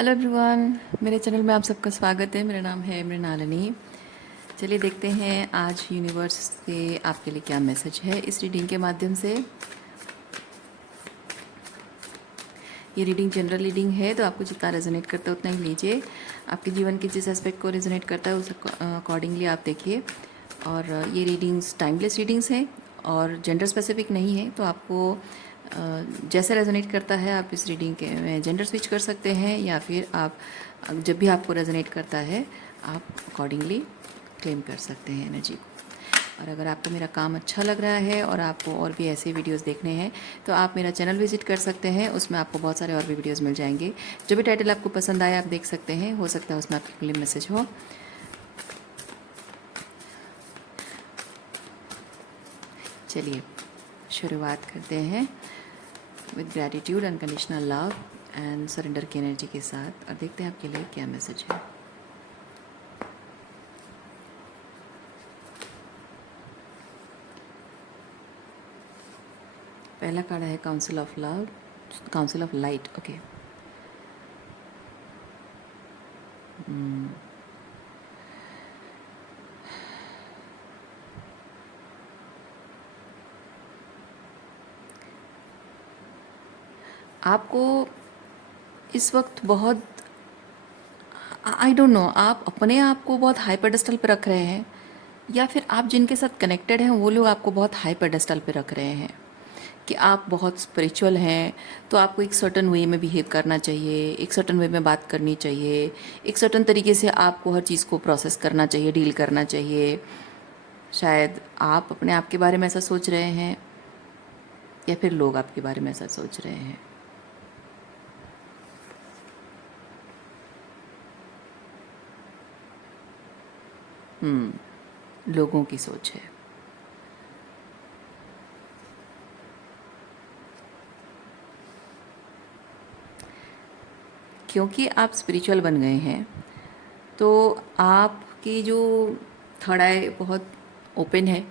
Hello everyone, मेरे channel में आप सबका स्वागत है। मेरा नाम है मृणालिनी। चलिए देखते हैं आज यूनिवर्स से आपके लिए क्या मैसेज है इस रीडिंग के माध्यम से। ये रीडिंग जनरल रीडिंग है, तो आपको जितना रेजोनेट करता है उतना ही लीजिए। आपके जीवन के जिस एस्पेक्ट को रेजोनेट करता है उस अकॉर्डिंगली आप देखिए। और ये रीडिंग्स टाइमलेस रीडिंग्स हैं और जेंडर स्पेसिफिक नहीं है, तो आपको जैसे रेजोनेट करता है आप इस रीडिंग के में जेंडर स्विच कर सकते हैं, या फिर आप जब भी आपको रेजोनेट करता है आप अकॉर्डिंगली क्लेम कर सकते हैं एनर्जी को। और अगर आपको मेरा काम अच्छा लग रहा है और आपको और भी ऐसे वीडियोस देखने हैं तो आप मेरा चैनल विजिट कर सकते हैं। उसमें आपको बहुत सारे और भी वीडियोस मिल जाएंगे। जो भी टाइटल आपको पसंद आए आप देख सकते हैं, हो सकता है उसमें आपके लिए मैसेज हो। चलिए शुरुआत करते हैं with gratitude, unconditional love and surrender की एनर्जी के साथ, और देखते हैं आपके लिए क्या मैसेज है। पहला कार्ड है council of love, council of light. Okay, आपको इस वक्त बहुत, आई डोंट नो, आप अपने आप को बहुत हाई पेडेस्टल पे रख रहे हैं, या फिर आप जिनके साथ कनेक्टेड हैं वो लोग आपको बहुत हाई पेडेस्टल पे रख रहे हैं कि आप बहुत स्पिरिचुअल हैं, तो आपको एक सर्टन वे में बिहेव करना चाहिए, एक सर्टन वे में बात करनी चाहिए, एक सर्टन तरीके से आपको हर चीज़ को प्रोसेस करना चाहिए, डील करना चाहिए। शायद आप अपने आप के बारे में ऐसा सोच रहे हैं, या फिर लोग आपके बारे में ऐसा सोच रहे हैं। लोगों की सोच है। क्योंकि आप स्पिरिचुअल बन गए हैं, तो आपकी जो थर्ड आई बहुत ओपन है,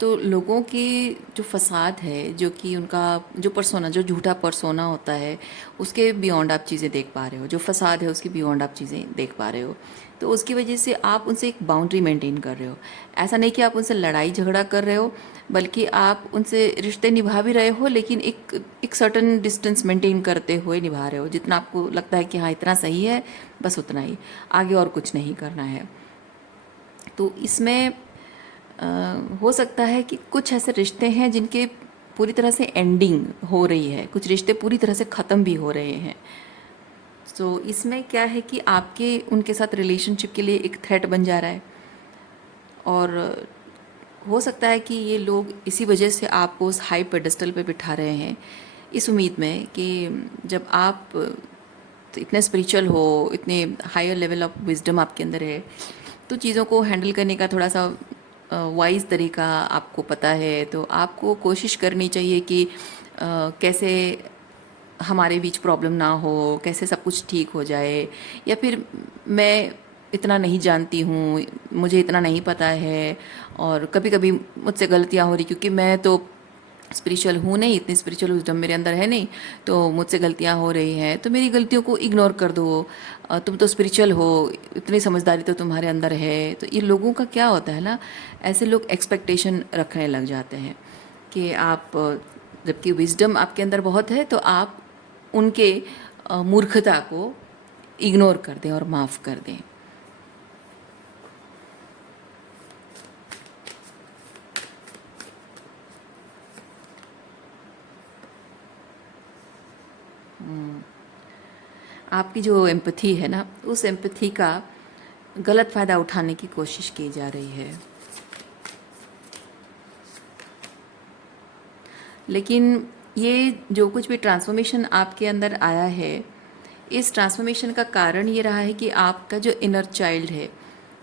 तो लोगों की जो फसाद है, जो कि उनका जो परसोना, जो झूठा परसोना होता है, उसके बियॉन्ड आप चीज़ें देख पा रहे हो। जो फसाद है उसके बियॉन्ड आप चीज़ें देख पा रहे हो, तो उसकी वजह से आप उनसे एक बाउंड्री मेंटेन कर रहे हो। ऐसा नहीं कि आप उनसे लड़ाई झगड़ा कर रहे हो, बल्कि आप उनसे रिश्ते निभा भी रहे हो, लेकिन एक सर्टन डिस्टेंस मेंटेन करते हुए निभा रहे हो। जितना आपको लगता है कि हाँ इतना सही है, बस उतना ही, आगे और कुछ नहीं करना है। तो इसमें हो सकता है कि कुछ ऐसे रिश्ते हैं जिनके पूरी तरह से एंडिंग हो रही है, कुछ रिश्ते पूरी तरह से ख़त्म भी हो रहे हैं। तो इसमें क्या है कि आपके उनके साथ रिलेशनशिप के लिए एक थ्रेट बन जा रहा है, और हो सकता है कि ये लोग इसी वजह से आपको उस हाई पेडेस्टल पे बिठा रहे हैं, इस उम्मीद में कि जब आप इतने स्पिरिचुअल हो, इतने हायर लेवल ऑफ विजडम आपके अंदर है, तो चीज़ों को हैंडल करने का थोड़ा सा वाइज तरीका आपको पता है। तो आपको कोशिश करनी चाहिए कि कैसे हमारे बीच प्रॉब्लम ना हो, कैसे सब कुछ ठीक हो जाए, या फिर मैं इतना नहीं जानती हूँ, मुझे इतना नहीं पता है, और कभी कभी मुझसे गलतियाँ हो रही, क्योंकि मैं तो स्पिरिचुअल हूँ नहीं, इतनी स्पिरिचुअल विजडम मेरे अंदर है नहीं, तो मुझसे गलतियाँ हो रही हैं, तो मेरी गलतियों को इग्नोर कर दो। तुम तो स्पिरिचुअल हो, इतनी समझदारी तो तुम्हारे अंदर है। तो ये लोगों का क्या होता है ना, ऐसे लोग एक्सपेक्टेशन रखने लग जाते हैं कि आप, जबकि विजडम आपके अंदर बहुत है, तो आप उनके मूर्खता को इग्नोर कर दें और माफ़ कर दें। आपकी जो एम्पथी है ना, उस एम्पथी का गलत फ़ायदा उठाने की कोशिश की जा रही है। लेकिन ये जो कुछ भी ट्रांसफॉर्मेशन आपके अंदर आया है, इस ट्रांसफॉर्मेशन का कारण ये रहा है कि आपका जो इनर चाइल्ड है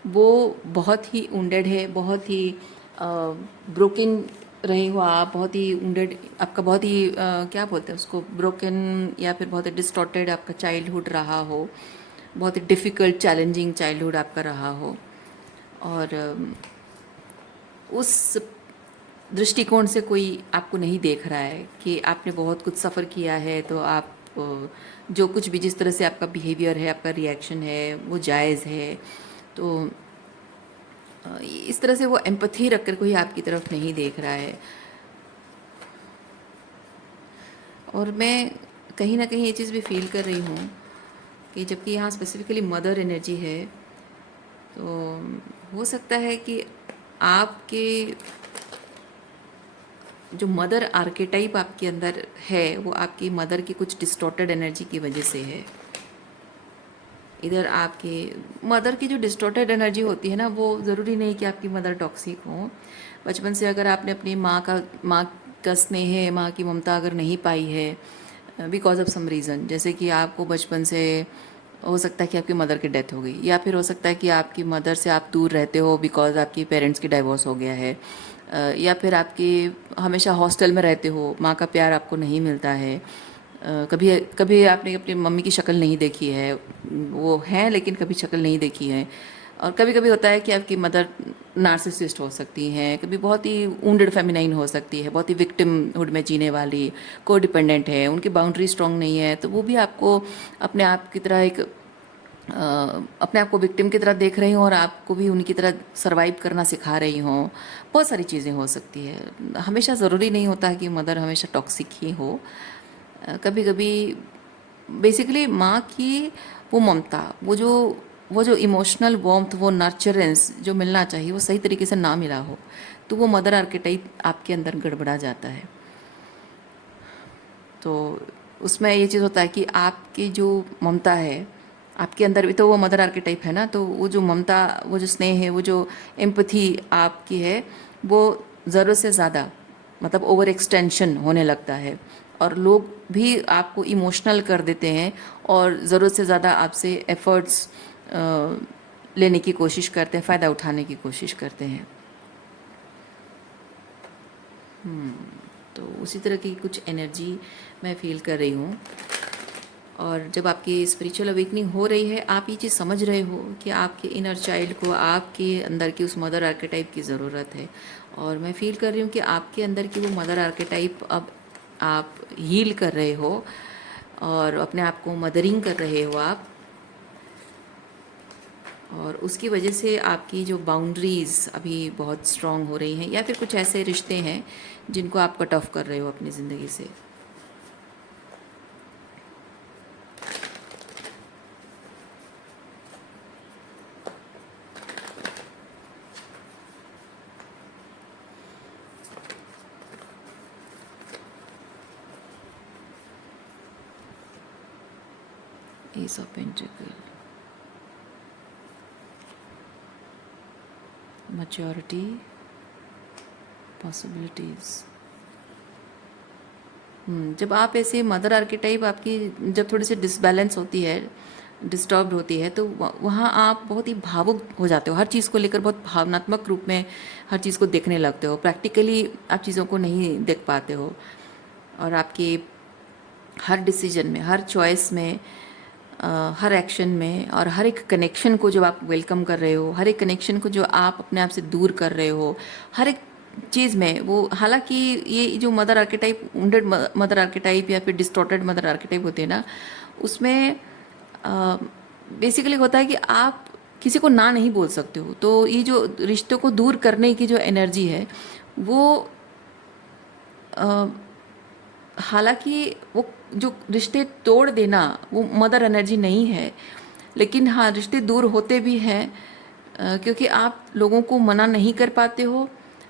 वो बहुत ही वुंडेड है, बहुत ही ब्रोकन रहे हो आप, बहुत ही वुंडेड, आपका बहुत ही क्या बोलते हैं उसको, ब्रोकन, या फिर बहुत ही डिस्टॉर्टेड आपका चाइल्डहुड रहा हो, बहुत ही डिफ़िकल्ट चैलेंजिंग चाइल्डहुड आपका रहा हो। और उस दृष्टिकोण से कोई आपको नहीं देख रहा है कि आपने बहुत कुछ सफ़र किया है, तो आप जो कुछ भी जिस तरह से आपका बिहेवियर है, आपका रिएक्शन है, वो जायज़ है। तो इस तरह से वो एम्पैथी रख कर कोई आपकी तरफ नहीं देख रहा है। और मैं कहीं ना कहीं ये चीज़ भी फील कर रही हूँ कि जबकि यहाँ स्पेसिफिकली मदर एनर्जी है, तो हो सकता है कि आपके जो मदर आर्केटाइप आपके अंदर है वो आपकी मदर की कुछ डिस्टॉर्टेड एनर्जी की वजह से है। इधर आपके मदर की जो डिस्टॉर्टेड एनर्जी होती है ना, वो ज़रूरी नहीं कि आपकी मदर टॉक्सिक हो। बचपन से अगर आपने अपनी माँ का स्नेह, माँ की ममता अगर नहीं पाई है बिकॉज ऑफ सम रीज़न, जैसे कि आपको बचपन से हो सकता है कि आपकी मदर की डेथ हो गई, या फिर हो सकता है कि आपकी मदर से आप दूर रहते हो बिकॉज आपकी पेरेंट्स की डाइवोर्स हो गया है, या फिर आपकी हमेशा हॉस्टल में रहते हो, माँ का प्यार आपको नहीं मिलता है। कभी कभी आपने अपनी मम्मी की शक्ल नहीं देखी है, वो हैं लेकिन कभी शक्ल नहीं देखी है। और कभी कभी होता है कि आपकी मदर नार्सिसिस्ट हो सकती हैं, कभी बहुत ही वुंडेड फेमिनाइन हो सकती है, बहुत ही विक्टिमहुड में जीने वाली, को डिपेंडेंट है, उनकी बाउंड्री स्ट्रांग नहीं है, तो वो भी आपको अपने आप की तरह एक अपने आप को विक्टिम की तरह देख रही हूँ और आपको भी उनकी तरह सरवाइव करना सिखा रही हूँ। बहुत सारी चीज़ें हो सकती है, हमेशा ज़रूरी नहीं होता है कि मदर हमेशा टॉक्सिक ही हो। कभी कभी बेसिकली माँ की वो ममता, वो जो इमोशनल वार्मथ, वो नर्चरेंस जो मिलना चाहिए वो सही तरीके से ना मिला हो, तो वो मदर आर्केटाइप आपके अंदर गड़बड़ा जाता है। तो उसमें ये चीज़ होता है कि आपकी जो ममता है आपके अंदर भी तो वो मदर आर्केटाइप है ना, तो वो जो ममता, वो जो स्नेह है, वो जो एम्पथी आपकी है, वो ज़रूरत से ज़्यादा मतलब ओवर एक्सटेंशन होने लगता है, और लोग भी आपको इमोशनल कर देते हैं और ज़रूरत से ज़्यादा आपसे एफ़र्ट्स लेने की कोशिश करते हैं, फ़ायदा उठाने की कोशिश करते हैं। तो उसी तरह की कुछ एनर्जी मैं फील कर रही हूँ। और जब आपकी स्पिरिचुअल अवेकनिंग हो रही है, आप ये चीज़ समझ रहे हो कि आपके इनर चाइल्ड को, आपके अंदर की उस मदर आर्केटाइप की ज़रूरत है। और मैं फील कर रही हूँ कि आपके अंदर की वो मदर आर्केटाइप अब आप हील कर रहे हो और अपने आप को मदरिंग कर रहे हो आप, और उसकी वजह से आपकी जो बाउंड्रीज़ अभी बहुत स्ट्रॉन्ग हो रही हैं, या फिर कुछ ऐसे रिश्ते हैं जिनको आप कट ऑफ कर रहे हो अपनी ज़िंदगी से। Ace of Pentacle, maturity, possibilities। जब आप ऐसे मदर आर्केटाइप आपकी जब थोड़ी सी डिसबैलेंस होती है, डिस्टर्ब्ड होती है, तो वहाँ आप बहुत ही भावुक हो जाते हो, हर चीज़ को लेकर बहुत भावनात्मक रूप में हर चीज़ को देखने लगते हो, प्रैक्टिकली आप चीज़ों को नहीं देख पाते हो। और आपके हर डिसीजन में, हर चॉइस में, हर एक्शन में, और हर एक कनेक्शन को जो आप वेलकम कर रहे हो, हर एक कनेक्शन को जो आप अपने आप से दूर कर रहे हो, हर एक चीज़ में वो, हालांकि ये जो mother archetype, wounded mother archetype या फिर डिस्टॉर्टेड मदर आर्केटाइप होते हैं ना, उसमें बेसिकली होता है कि आप किसी को ना नहीं बोल सकते हो। तो ये जो रिश्तों को दूर करने की जो एनर्जी है वो, हालांकि वो जो रिश्ते तोड़ देना वो मदर एनर्जी नहीं है, लेकिन हाँ रिश्ते दूर होते भी हैं क्योंकि आप लोगों को मना नहीं कर पाते हो,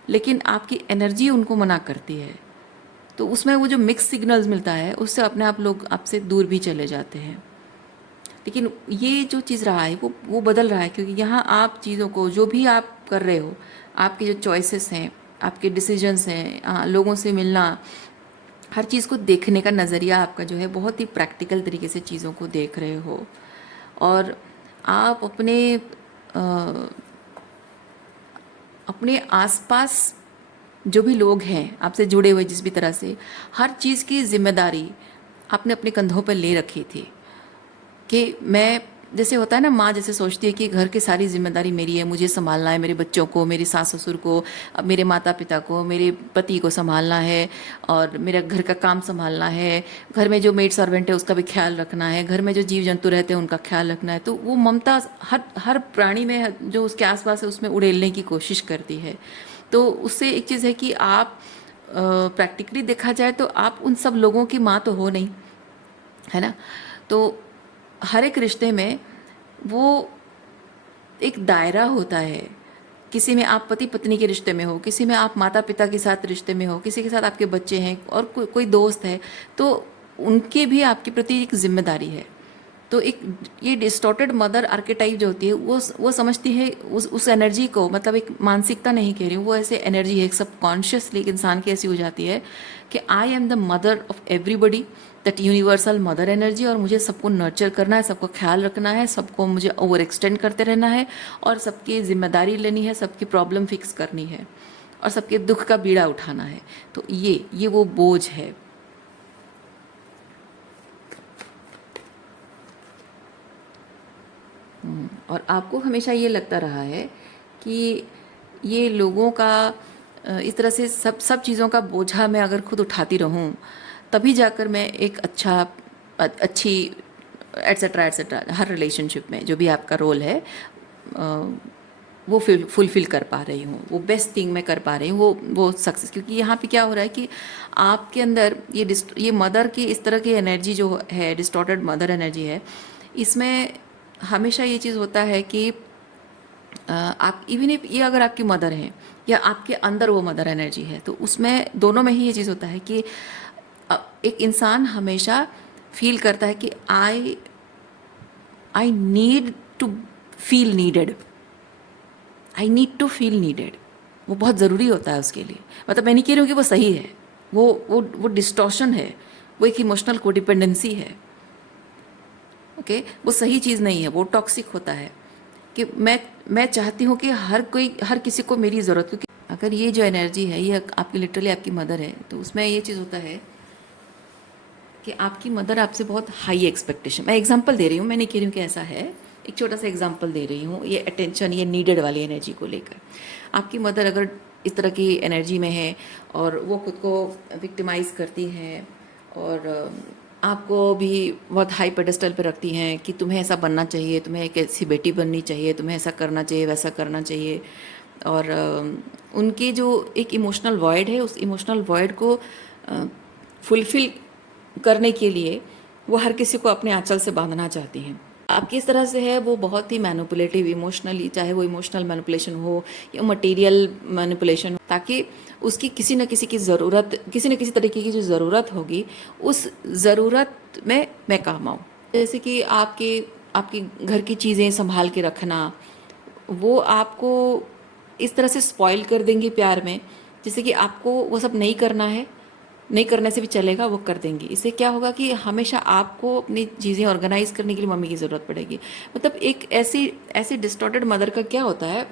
लेकिन आपकी एनर्जी उनको मना करती है। तो उसमें वो जो मिक्स सिग्नल्स मिलता है उससे अपने आप लोग आपसे दूर भी चले जाते हैं। लेकिन ये जो चीज़ रहा है वो बदल रहा है, क्योंकि यहाँ आप चीज़ों को, जो भी आप कर रहे हो, आपके जो चॉइसेस हैं, आपके डिसीजंस हैं, लोगों से मिलना, हर चीज़ को देखने का नज़रिया आपका जो है बहुत ही प्रैक्टिकल तरीके से चीज़ों को देख रहे हो। और आप अपने आसपास जो भी लोग हैं आपसे जुड़े हुए जिस भी तरह से, हर चीज़ की जिम्मेदारी आपने अपने कंधों पर ले रखी थी कि मैं जैसे होता है ना, माँ जैसे सोचती है कि घर की सारी जिम्मेदारी मेरी है, मुझे संभालना है, मेरे बच्चों को, मेरे सास ससुर को, मेरे माता पिता को, मेरे पति को संभालना है, और मेरा घर का काम संभालना है, घर में जो मेड सर्वेंट है उसका भी ख्याल रखना है, घर में जो जीव जंतु रहते हैं उनका ख्याल रखना है। तो वो ममता हर हर प्राणी में जो उसके आसपास है उसमें उड़ेलने की कोशिश करती है। तो उससे एक चीज़ है कि आप प्रैक्टिकली देखा जाए तो आप उन सब लोगों की माँ तो हो नहीं, है ना। तो हर एक रिश्ते में वो एक दायरा होता है। किसी में आप पति पत्नी के रिश्ते में हो, किसी में आप माता पिता के साथ रिश्ते में हो, किसी के साथ आपके बच्चे हैं, और कोई दोस्त है, तो उनके भी आपके प्रति एक जिम्मेदारी है। तो एक ये डिस्टॉर्टेड मदर आर्केटाइप जो होती है वो समझती है उस एनर्जी को, मतलब एक मानसिकता नहीं कह रही हूँ, वो ऐसे एनर्जी है, एक सबकॉन्शियसली एक इंसान की ऐसी हो जाती है कि I am the mother of everybody, that universal mother energy, और मुझे सबको नर्चर करना है, सबको ख्याल रखना है, सबको मुझे ओवर एक्सटेंड करते रहना है, और सबकी जिम्मेदारी लेनी है, सबकी प्रॉब्लम फिक्स करनी है, और सबके दुख का बीड़ा उठाना है। तो ये वो बोझ है। और आपको हमेशा ये लगता रहा है कि ये लोगों का इस तरह से सब चीज़ों का बोझा मैं अगर खुद उठाती रहूं, तभी जाकर मैं एक अच्छी एट्सेट्रा एट्सेट्रा हर रिलेशनशिप में जो भी आपका रोल है वो फुलफिल कर पा रही हूँ, वो बेस्ट थिंग मैं कर पा रही हूँ, वो सक्सेस। क्योंकि यहाँ पे क्या हो रहा है कि आपके अंदर ये मदर की इस तरह की एनर्जी जो है, डिस्टॉर्टेड मदर एनर्जी है, इसमें हमेशा ये चीज़ होता है कि आप इवन इफ ये अगर आपकी मदर है या आपके अंदर वो मदर एनर्जी है, तो उसमें दोनों में ही ये चीज़ होता है कि एक इंसान हमेशा फील करता है कि I need to feel needed, I need to feel needed. वो बहुत ज़रूरी होता है उसके लिए। मतलब मैं नहीं कह रही हूँ कि वो सही है, वो डिस्टॉर्शन है, वो एक इमोशनल कोडिपेंडेंसी है। ओके वो सही चीज़ नहीं है, वो टॉक्सिक होता है कि मैं चाहती हूँ कि हर किसी को मेरी ज़रूरत। क्योंकि अगर ये जो एनर्जी है ये आपकी लिटरली आपकी मदर है, तो उसमें ये चीज़ होता है कि आपकी मदर आपसे बहुत हाई एक्सपेक्टेशन, मैं एग्जांपल दे रही हूँ, मैं नहीं कह रही हूँ कि ऐसा है, एक छोटा सा एग्जांपल दे रही हूँ, ये अटेंशन, ये नीडेड वाली एनर्जी को लेकर। आपकी मदर अगर इस तरह की एनर्जी में है और वो खुद को विक्टिमाइज़ करती है और आपको भी बहुत हाई पेडेस्टल पे रखती हैं कि तुम्हें ऐसा बनना चाहिए, तुम्हें एक ऐसी बेटी बननी चाहिए, तुम्हें ऐसा करना चाहिए, वैसा करना चाहिए, और उनकी जो एक इमोशनल वॉइड है, उस इमोशनल वॉइड को फुलफिल करने के लिए वो हर किसी को अपने आंचल से बांधना चाहती हैं। आपकी इस तरह से है वो बहुत ही मैनिपुलेटिव इमोशनली, चाहे वो इमोशनल मैनिपुलेशन हो या मटेरियल मैनिपुलेशन हो, ताकि उसकी किसी न किसी की ज़रूरत, किसी न किसी तरीके की जो ज़रूरत होगी उस ज़रूरत में मैं काम आऊँ। जैसे कि आपकी घर की चीज़ें संभाल के रखना, वो आपको इस तरह से स्पॉइल कर देंगी प्यार में, जैसे कि आपको वो सब नहीं करना है, नहीं करने से भी चलेगा, वो कर देंगी। इससे क्या होगा कि हमेशा आपको अपनी चीज़ें ऑर्गेनाइज करने के लिए मम्मी की ज़रूरत पड़ेगी। मतलब एक ऐसी डिस्टॉर्टेड मदर का क्या होता है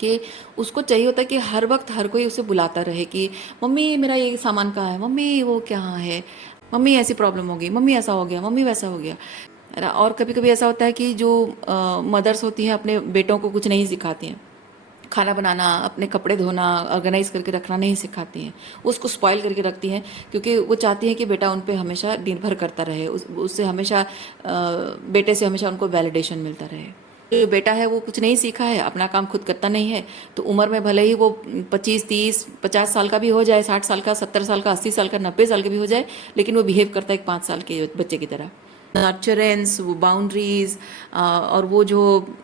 कि उसको चाहिए होता है कि हर वक्त हर कोई उसे बुलाता रहे कि मम्मी मेरा ये सामान कहाँ है, मम्मी वो कहाँ है, मम्मी ऐसी प्रॉब्लम हो गई, मम्मी ऐसा हो गया, मम्मी वैसा हो गया। और कभी कभी ऐसा होता है कि जो मदर्स होती हैं अपने बेटों को कुछ नहीं सिखाती हैं, खाना बनाना, अपने कपड़े धोना, ऑर्गेनाइज करके रखना नहीं सिखाती हैं, उसको स्पॉइल करके रखती हैं, क्योंकि वो चाहती हैं कि बेटा उन पे हमेशा निर्भर करता रहे, उससे हमेशा बेटे से हमेशा उनको वैलिडेशन मिलता रहे। जो बेटा है वो कुछ नहीं सीखा है, अपना काम खुद करता नहीं है, तो उम्र में भले ही वो 25 30 50 साल का भी हो जाए, 60 साल का, 70 साल का, 80 साल का, 90 साल का भी हो जाए, लेकिन वो बिहेव करता है एक 5 साल के बच्चे की तरह। नर्चरेंस, वो बाउंड्रीज, और वो जो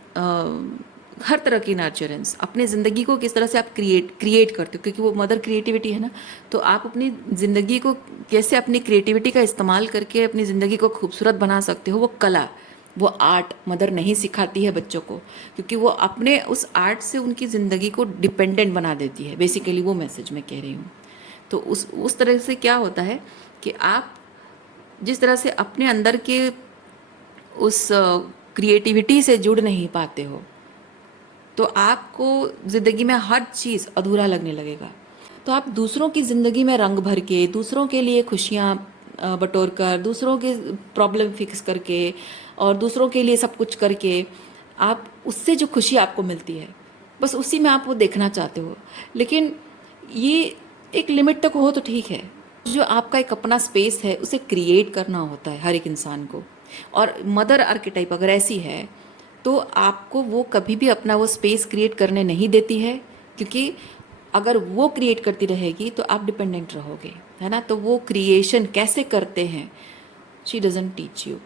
हर तरह की नर्चरेंस, अपनी ज़िंदगी को किस तरह से आप क्रिएट करते हो, क्योंकि वो मदर क्रिएटिविटी है ना, तो आप अपनी ज़िंदगी को कैसे अपनी क्रिएटिविटी का इस्तेमाल करके अपनी ज़िंदगी को खूबसूरत बना सकते हो, वो कला, वो आर्ट मदर नहीं सिखाती है बच्चों को, क्योंकि वो अपने उस आर्ट से उनकी ज़िंदगी को डिपेंडेंट बना देती है। बेसिकली वो मैसेज मैं कह रही हूँ। तो उस तरह से क्या होता है कि आप जिस तरह से अपने अंदर के उस क्रिएटिविटी से जुड़ नहीं पाते हो, तो आपको ज़िंदगी में हर चीज़ अधूरा लगने लगेगा। तो आप दूसरों की ज़िंदगी में रंग भर के, दूसरों के लिए खुशियाँ बटोर कर, दूसरों के प्रॉब्लम फिक्स करके और दूसरों के लिए सब कुछ करके आप उससे जो खुशी आपको मिलती है, बस उसी में आप वो देखना चाहते हो। लेकिन ये एक लिमिट तक हो तो ठीक है। जो आपका एक अपना स्पेस है उसे क्रिएट करना होता है हर एक इंसान को। और मदर आर्केटाइप अगर ऐसी है तो आपको वो कभी भी अपना वो स्पेस क्रिएट करने नहीं देती है, क्योंकि अगर वो क्रिएट करती रहेगी तो आप डिपेंडेंट रहोगे, है ना। तो वो क्रिएशन कैसे करते हैं, शी डजंट टीच यू,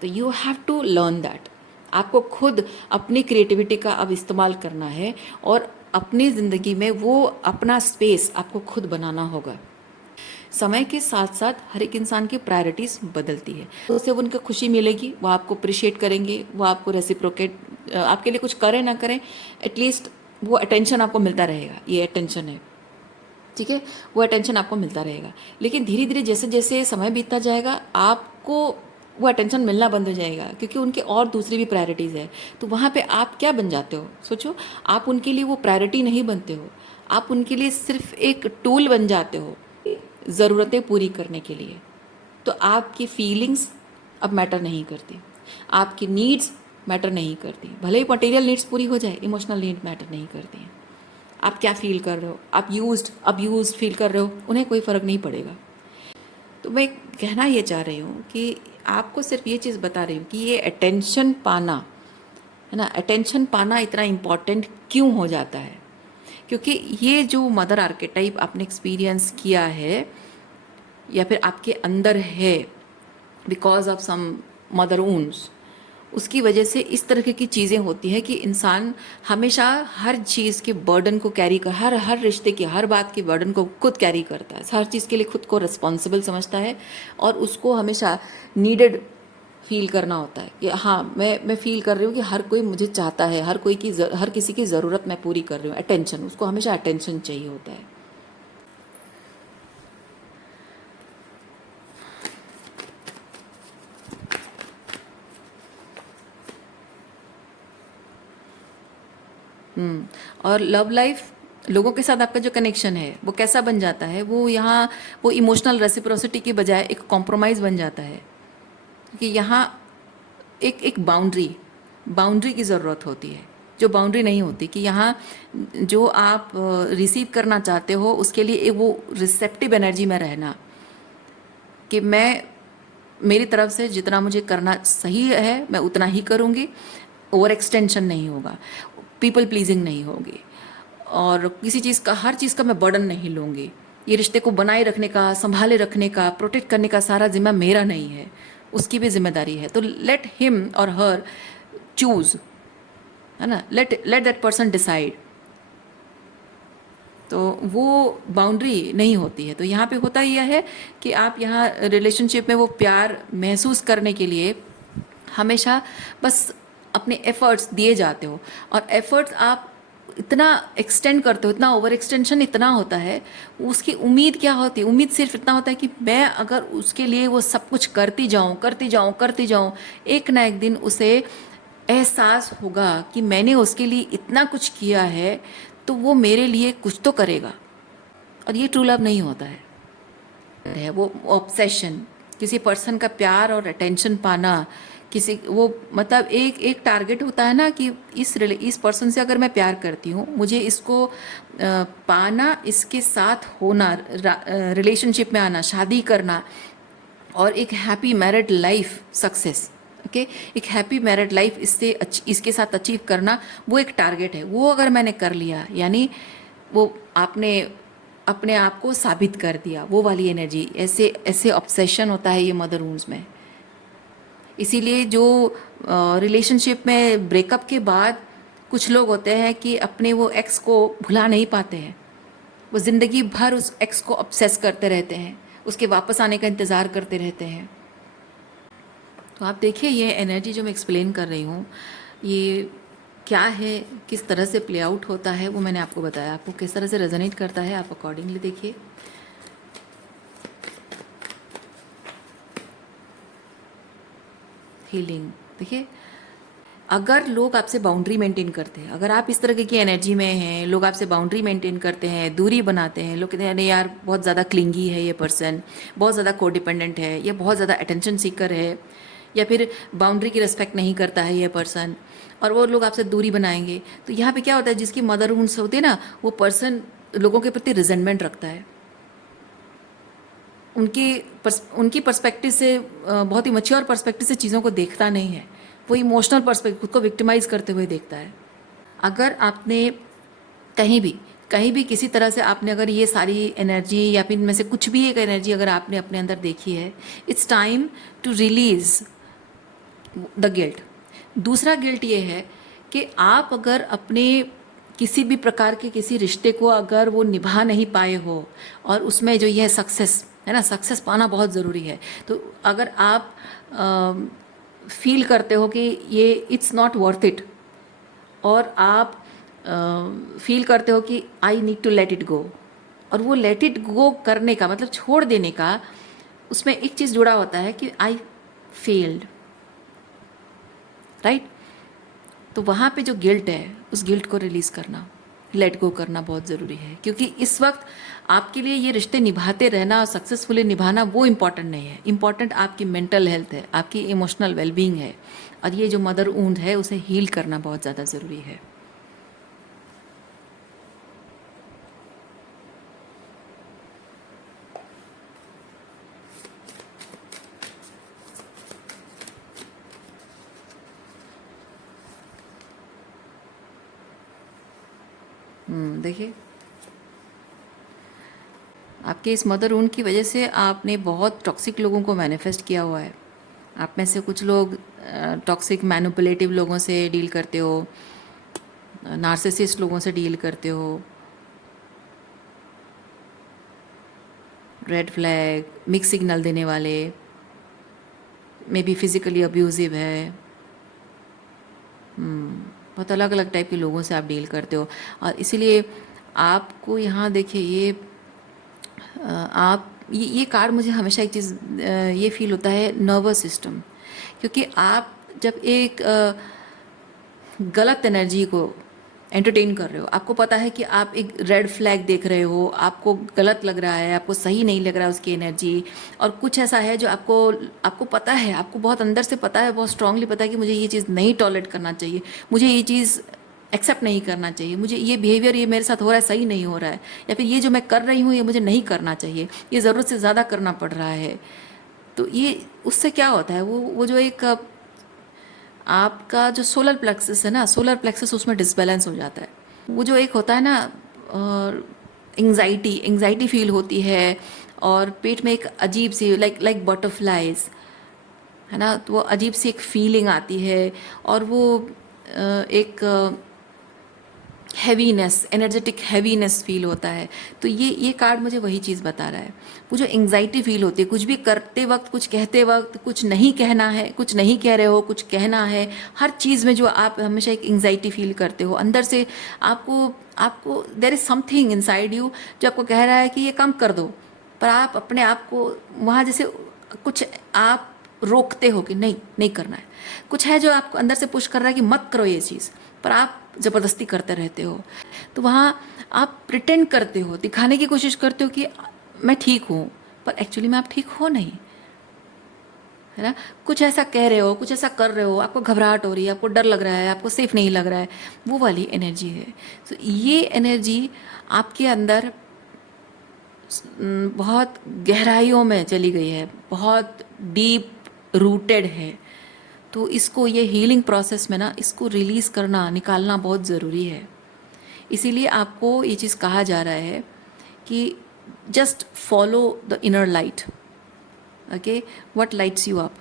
तो you have to learn that. आपको खुद अपनी क्रिएटिविटी का अब इस्तेमाल करना है और अपनी ज़िंदगी में वो अपना स्पेस आपको खुद बनाना होगा। समय के साथ साथ हर एक इंसान की प्रायोरिटीज़ बदलती है, तो उससे उनको खुशी मिलेगी, वो आपको अप्रिशिएट करेंगे, वो आपको रेसिप्रोकेट आपके लिए कुछ करें ना करें, एटलीस्ट वो अटेंशन आपको मिलता रहेगा। ये अटेंशन है, ठीक है, वो अटेंशन आपको मिलता रहेगा। लेकिन धीरे धीरे जैसे जैसे समय बीतता जाएगा आपको वो अटेंशन मिलना बंद हो जाएगा, क्योंकि उनके और दूसरी भी प्रायोरिटीज़ है। तो वहाँ पे आप क्या बन जाते हो, सोचो। आप उनके लिए वो प्रायोरिटी नहीं बनते हो, आप उनके लिए सिर्फ एक टूल बन जाते हो ज़रूरतें पूरी करने के लिए। तो आपकी फीलिंग्स अब मैटर नहीं करती, आपकी नीड्स मैटर नहीं करती। भले ही मटेरियल नीड्स पूरी हो जाए, इमोशनल नीड मैटर नहीं करती हैं। आप क्या फील कर रहे हो, आप अब्यूज्ड फील कर रहे हो, उन्हें कोई फ़र्क नहीं पड़ेगा। तो मैं कहना ये चाह रही हूँ कि आपको सिर्फ ये चीज़ बता रही हूँ कि ये अटेंशन पाना, है ना, अटेंशन पाना इतना इम्पॉर्टेंट क्यों हो जाता है। क्योंकि ये जो मदर आर्केटाइप आपने एक्सपीरियंस किया है या फिर आपके अंदर है because of some mother wounds, उसकी वजह से इस तरह की चीज़ें होती है कि इंसान हमेशा हर चीज़ के बर्डन को कैरी कर, हर रिश्ते की हर बात के बर्डन को खुद कैरी करता है, हर चीज़ के लिए खुद को रिस्पॉन्सिबल समझता है और उसको हमेशा नीडेड फील करना होता है कि हाँ मैं फील कर रही हूँ कि हर कोई मुझे चाहता है, हर किसी की ज़रूरत मैं पूरी कर रही हूँ। अटेंशन, उसको हमेशा अटेंशन चाहिए होता है। और लव लाइफ, लोगों के साथ आपका जो कनेक्शन है वो कैसा बन जाता है, वो यहाँ वो इमोशनल रेसिप्रोसिटी की बजाय एक कॉम्प्रोमाइज़ बन जाता है। कि यहाँ एक एक बाउंड्री की ज़रूरत होती है, जो बाउंड्री नहीं होती। कि यहाँ जो आप रिसीव करना चाहते हो उसके लिए एक वो रिसेप्टिव एनर्जी में रहना, कि मैं मेरी तरफ से जितना मुझे करना सही है मैं उतना ही करूँगी, ओवर एक्सटेंशन नहीं होगा, पीपल प्लीजिंग नहीं होगी, और किसी चीज़ का, हर चीज़ का मैं बर्डन नहीं लूँगी। ये रिश्ते को बनाए रखने का, संभाले रखने का, प्रोटेक्ट करने का सारा जिम्मा मेरा नहीं है, उसकी भी जिम्मेदारी है। तो लेट हिम और हर चूज़, है ना, लेट दैट पर्सन डिसाइड। तो वो बाउंड्री नहीं होती है। तो यहाँ पे होता यह है कि आप यहाँ रिलेशनशिप में वो प्यार महसूस करने के लिए हमेशा बस अपने एफर्ट्स दिए जाते हो, और एफर्ट्स आप इतना एक्सटेंड करते हो, इतना ओवर एक्सटेंशन इतना होता है। उसकी उम्मीद क्या होती है, उम्मीद सिर्फ इतना होता है कि मैं अगर उसके लिए वो सब कुछ करती जाऊँ, एक ना एक दिन उसे एहसास होगा कि मैंने उसके लिए इतना कुछ किया है तो वो मेरे लिए कुछ तो करेगा। और ये ट्रू लव नहीं होता है वो ऑब्सेशन, किसी पर्सन का प्यार और अटेंशन पाना, किसी वो मतलब एक एक टारगेट होता है ना कि इस पर्सन से अगर मैं प्यार करती हूँ, मुझे इसको पाना, इसके साथ होना, रिलेशनशिप में आना, शादी करना और एक happy married life success, okay, एक हैप्पी मैरिड लाइफ इसके साथ अचीव करना, वो एक टारगेट है। वो अगर मैंने कर लिया यानी वो आपने अपने आप को साबित कर दिया, वो वाली एनर्जी। ऐसे ऐसे ऑब्सेशन होता है ये मदर वुंड्स में। इसीलिए जो रिलेशनशिप में ब्रेकअप के बाद कुछ लोग होते हैं कि अपने वो एक्स को भुला नहीं पाते हैं, वो ज़िंदगी भर उस एक्स को ऑब्सेस करते रहते हैं, उसके वापस आने का इंतज़ार करते रहते हैं। तो आप देखिए ये एनर्जी जो मैं एक्सप्लेन कर रही हूँ ये क्या है, किस तरह से प्ले आउट होता है, वो मैंने आपको बताया। आपको किस तरह से रेजोनेट करता है आप अकॉर्डिंगली देखिए। हीलिंग देखिए, अगर लोग आपसे बाउंड्री मेंटेन करते हैं, अगर आप इस तरह की एनर्जी में हैं, लोग आपसे बाउंड्री मेंटेन करते हैं, दूरी बनाते हैं, लोग कहते हैं अरे यार बहुत ज़्यादा क्लिंगी है ये पर्सन, बहुत ज़्यादा कोडिपेंडेंट है, या बहुत ज़्यादा अटेंशन सीकर है, या फिर बाउंड्री की रिस्पेक्ट नहीं करता है ये पर्सन, और वो लोग आपसे दूरी बनाएंगे, तो यहाँ पे क्या होता है, जिसकी मदर वुंड्स होती है ना, वो पर्सन लोगों के प्रति रिजेंटमेंट रखता है, उनकी पर्सपेक्टिव से, बहुत ही मैच्योर पर्सपेक्टिव से चीज़ों को देखता नहीं है, वो इमोशनल पर्सपेक्टिव, खुद को विक्टिमाइज करते हुए देखता है। अगर आपने कहीं भी किसी तरह से आपने अगर ये सारी एनर्जी या फिर इनमें से कुछ भी एक एनर्जी अगर आपने अपने अंदर देखी है, it's time to release the guilt. दूसरा गिल्ट ये है कि आप अगर अपने किसी भी प्रकार के किसी रिश्ते को अगर वो निभा नहीं पाए हो, और उसमें जो यह सक्सेस है ना, सक्सेस पाना बहुत ज़रूरी है, तो अगर आप फील करते हो कि ये इट्स नॉट वर्थ इट, और आप फील करते हो कि I need to let it go, और वो लेट इट गो करने का मतलब छोड़ देने का, उसमें एक चीज़ जुड़ा होता है कि आई फेल्ड, राइट। तो वहाँ पे जो गिल्ट है, उस गिल्ट को रिलीज़ करना, लेट गो करना बहुत ज़रूरी है, क्योंकि इस वक्त आपके लिए ये रिश्ते निभाते रहना और सक्सेसफुली निभाना वो इम्पॉर्टेंट नहीं है। इम्पॉर्टेंट आपकी मेंटल हेल्थ है, आपकी इमोशनल वेलबींग है, और ये जो मदर वुंड है उसे हील करना बहुत ज़्यादा ज़रूरी है। देखिए, आपके इस मदर वुंड की वजह से आपने बहुत टॉक्सिक लोगों को मैनिफेस्ट किया हुआ है। आप में से कुछ लोग टॉक्सिक मैनिपुलेटिव लोगों से डील करते हो, नार्सिसिस्ट लोगों से डील करते हो, रेड फ्लैग, मिक्स सिग्नल देने वाले, मे बी फिज़िकली अब्यूज़िव है, बहुत अलग अलग टाइप के लोगों से आप डील करते हो। और इसीलिए आपको यहाँ देखिए, आप ये कार्ड मुझे हमेशा एक चीज़ ये फील होता है, नर्वस सिस्टम, क्योंकि आप जब एक गलत एनर्जी को एंटरटेन कर रहे हो, आपको पता है कि आप एक रेड फ्लैग देख रहे हो, आपको गलत लग रहा है, आपको सही नहीं लग रहा है उसकी एनर्जी, और कुछ ऐसा है जो आपको आपको पता है, आपको बहुत अंदर से पता है, बहुत स्ट्रांगली पता है कि मुझे ये चीज़ नहीं टॉलरेट करना चाहिए, मुझे ये चीज़ एक्सेप्ट नहीं करना चाहिए, मुझे ये बिहेवियर ये मेरे साथ हो रहा है सही नहीं हो रहा है, या फिर ये जो मैं कर रही हूँ ये मुझे नहीं करना चाहिए, ये ज़रूरत से ज़्यादा करना पड़ रहा है। तो ये उससे क्या होता है, वो जो एक आपका जो सोलर प्लेक्सस है ना, सोलर प्लेक्सस उसमें डिसबैलेंस हो जाता है। वो जो एक होता है ना, एंग्जाइटी फील होती है, और पेट में एक अजीब सी लाइक बटरफ्लाइज है ना, तो वो अजीब सी एक फीलिंग आती है, और वो एक हैवीनेस, एनर्जेटिक हैवीनेस फील होता है। तो ये कार्ड मुझे वही चीज़ बता रहा है। वो जो एंग्जाइटी फील होती है, कुछ भी करते वक्त, कुछ कहते वक्त, कुछ नहीं कहना है, कुछ नहीं कह रहे हो, कुछ कहना है, हर चीज़ में जो आप हमेशा एक एंग्जाइटी फील करते हो अंदर से, आपको आपको there is something inside you जो आपको कह रहा है कि ये कम कर दो, पर आप अपने आप को वहाँ जैसे कुछ आप रोकते हो कि नहीं नहीं करना है, कुछ है जो आपको अंदर से पुश कर रहा है कि मत करो ये चीज़, पर आप ज़बरदस्ती करते रहते हो। तो वहाँ आप प्रिटेंड करते हो, दिखाने की कोशिश करते हो कि मैं ठीक हूँ, पर एक्चुअली में आप ठीक हो नहीं, है ना। कुछ ऐसा कह रहे हो, कुछ ऐसा कर रहे हो, आपको घबराहट हो रही है, आपको डर लग रहा है, आपको सेफ नहीं लग रहा है, वो वाली एनर्जी है। तो ये एनर्जी आपके अंदर बहुत गहराइयों में चली गई है, बहुत डीप रूटेड है। तो इसको ये हीलिंग प्रोसेस में ना, इसको रिलीज़ करना, निकालना बहुत ज़रूरी है। इसीलिए आपको ये चीज़ कहा जा रहा है कि just follow the inner light, okay, what lights you up,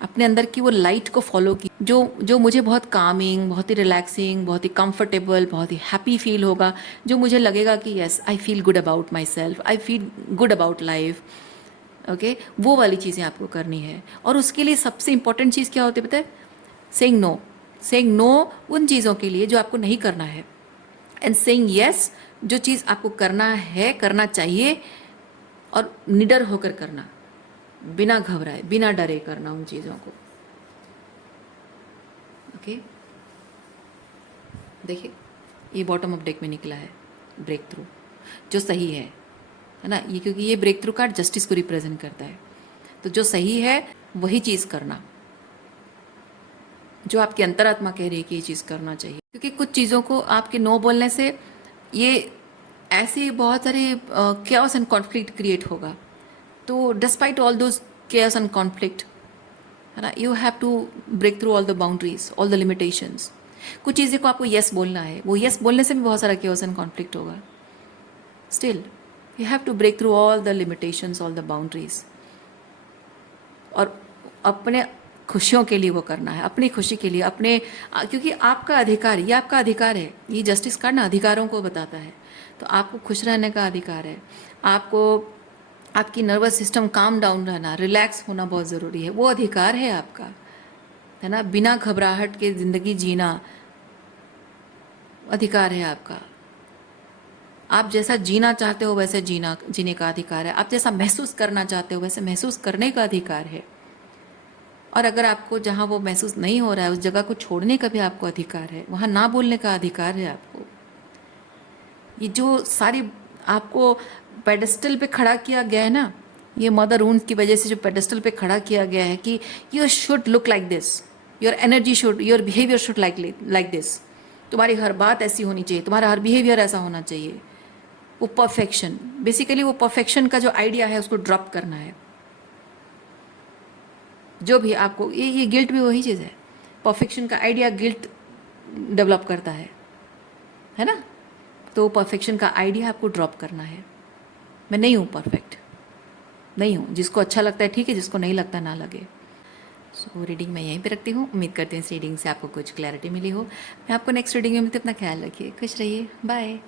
अपने अंदर की वो लाइट को फॉलो की, जो मुझे बहुत कामिंग, बहुत ही रिलैक्सिंग, बहुत ही कंफर्टेबल, बहुत ही हैप्पी फील होगा, जो मुझे लगेगा कि yes I feel good about my self, I feel good about life, okay, वो वाली चीज़ें आपको करनी है। और उसके लिए सबसे इंपॉर्टेंट चीज़ क्या होती है पता है? सेइंग नो, सेइंग नो उन चीज़ों के लिए जो आपको नहीं करना है, एंड सेइंग यस जो चीज़ आपको करना है, करना चाहिए, और निडर होकर करना, बिना घबराए, बिना डरे करना उन चीज़ों को, ओके, देखिए ये बॉटम ऑफ डेक में निकला है ब्रेक थ्रू, जो सही है ना, ये क्योंकि ये ब्रेक थ्रू कार्ड जस्टिस को रिप्रेजेंट करता है। तो जो सही है वही चीज़ करना, जो आपकी अंतरात्मा कह रही है कि ये चीज़ करना चाहिए। क्योंकि कुछ चीज़ों को आपके नो बोलने से ये ऐसे बहुत सारे chaos एंड कॉन्फ्लिक्ट क्रिएट होगा। तो despite all those chaos and conflict, है ना, you have to break through all the boundaries, all the limitations. कुछ चीज़ें को आपको यस बोलना है, वो यस बोलने से भी बहुत सारा chaos एंड कॉन्फ्लिक्ट होगा। Still you have to break through all the limitations, all the boundaries, और अपने खुशियों के लिए वो करना है, अपनी खुशी के लिए, अपने क्योंकि आपका अधिकार, ये आपका अधिकार है। ये जस्टिस कार्ड ना अधिकारों को बताता है। तो आपको खुश रहने का अधिकार है, आपको आपकी नर्वस सिस्टम काम डाउन रहना, रिलैक्स होना बहुत ज़रूरी है, वो अधिकार है आपका, है ना। बिना घबराहट के ज़िंदगी जीना अधिकार है आपका। आप जैसा जीना चाहते हो वैसे जीने का अधिकार है। आप जैसा महसूस करना चाहते हो वैसे महसूस करने का अधिकार है। और अगर आपको जहाँ वो महसूस नहीं हो रहा है उस जगह को छोड़ने का भी आपको अधिकार है, वहाँ ना बोलने का अधिकार है आपको। ये जो सारी आपको पेडेस्टल पे खड़ा किया गया है ना, ये मदर वुंड की वजह से जो पेडेस्टल पे खड़ा किया गया है कि you should look like this, your energy should, your behaviour should like this, तुम्हारी हर बात ऐसी होनी चाहिए, तुम्हारा हर बिहेवियर ऐसा होना चाहिए। वो परफेक्शन, बेसिकली वो परफेक्शन का जो आइडिया है उसको ड्रॉप करना है। जो भी आपको ये गिल्ट भी वही चीज़ है, परफेक्शन का आइडिया गिल्ट डेवलप करता है ना। तो परफेक्शन का आइडिया आपको ड्रॉप करना है। मैं नहीं हूँ परफेक्ट, नहीं हूँ, जिसको अच्छा लगता है ठीक है, जिसको नहीं लगता ना लगे। सो रीडिंग मैं यहीं पे रखती हूँ। उम्मीद करती हूँ इस रीडिंग से आपको कुछ क्लैरिटी मिली हो। मैं आपको नेक्स्ट रीडिंग में मिलती हूँ। अपना ख्याल रखिए, खुश रहिए, बाय।